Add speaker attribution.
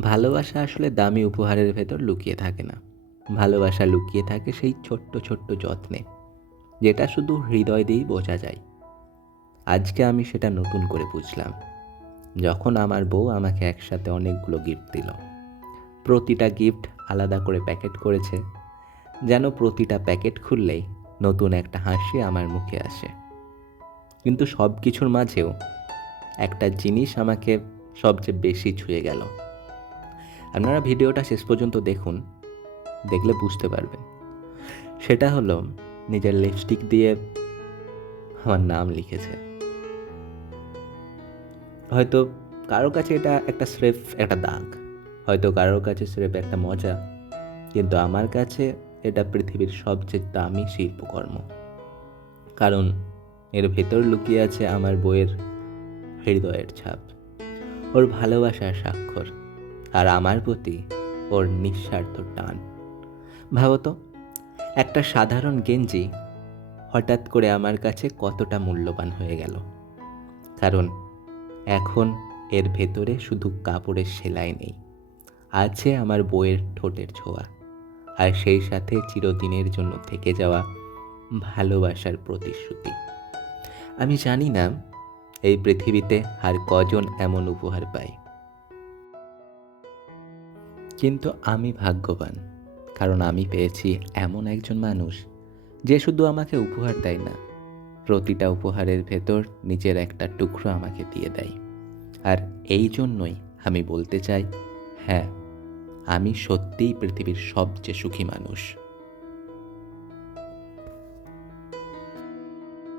Speaker 1: ভালোবাসা আসলে দামি উপহারের ভেতর লুকিয়ে থাকে না। ভালোবাসা লুকিয়ে থাকে সেই ছোট্ট ছোট্ট যত্নে, যেটা শুধু হৃদয় দিয়েই বোঝা যায়। আজকে আমি সেটা নতুন করে বুঝলাম। যখন আমার বউ আমাকে একসাথে অনেকগুলো গিফট দিল। প্রতিটা গিফট আলাদা করে প্যাকেট করেছে। যেন প্রতিটা প্যাকেট খুললেই নতুন একটা হাসি আমার মুখে আসে। কিন্তু সব কিছুর মাঝেও একটা জিনিস আমাকে সবচেয়ে বেশি ছুঁয়ে গেল। আপনারা ভিডিওটা শেষ পর্যন্ত দেখুন, দেখলে বুঝতে পারবেন। সেটা হলো, নিজের লিপস্টিক দিয়ে আমার নাম লিখেছে। হয়তো কারও কাছে এটা একটা স্রেফ একটা দাগ, হয়তো কারোর কাছে স্রেফ একটা মজা, কিন্তু আমার কাছে এটা পৃথিবীর সবচেয়ে দামি শিল্পকর্ম। কারণ এর ভেতর লুকিয়ে আছে আমার বইয়ের হৃদয়ের ছাপ, ওর ভালোবাসার স্বাক্ষর। আর আমার প্রতি ওর নিঃস্বার্থ টান। ভাবো তো, একটা সাধারণ গেঞ্জি হঠাৎ করে আমার কাছে কতটা মূল্যবান হয়ে গেল। কারণ এখন এর ভেতরে শুধু কাপড়ের সেলাই নেই, আছে আমার বইয়ের ঠোঁটের ছোঁয়া। আর সেই সাথে চিরদিনের জন্য থেকে যাওয়া ভালোবাসার প্রতিশ্রুতি। আমি জানি না এই পৃথিবীতে আর কজন এমন উপহার পায়। কিন্তু আমি ভাগ্যবান, কারণ আমি পেয়েছি এমন একজন মানুষ যে শুধু আমাকে উপহার দেয় না, প্রতিটা উপহারের ভেতর নিজের একটা টুকরো আমাকে দিয়ে দেয়। আর এই জন্যই আমি বলতে চাই হ্যাঁ আমি সত্যিই পৃথিবীর সবচেয়ে সুখী মানুষ।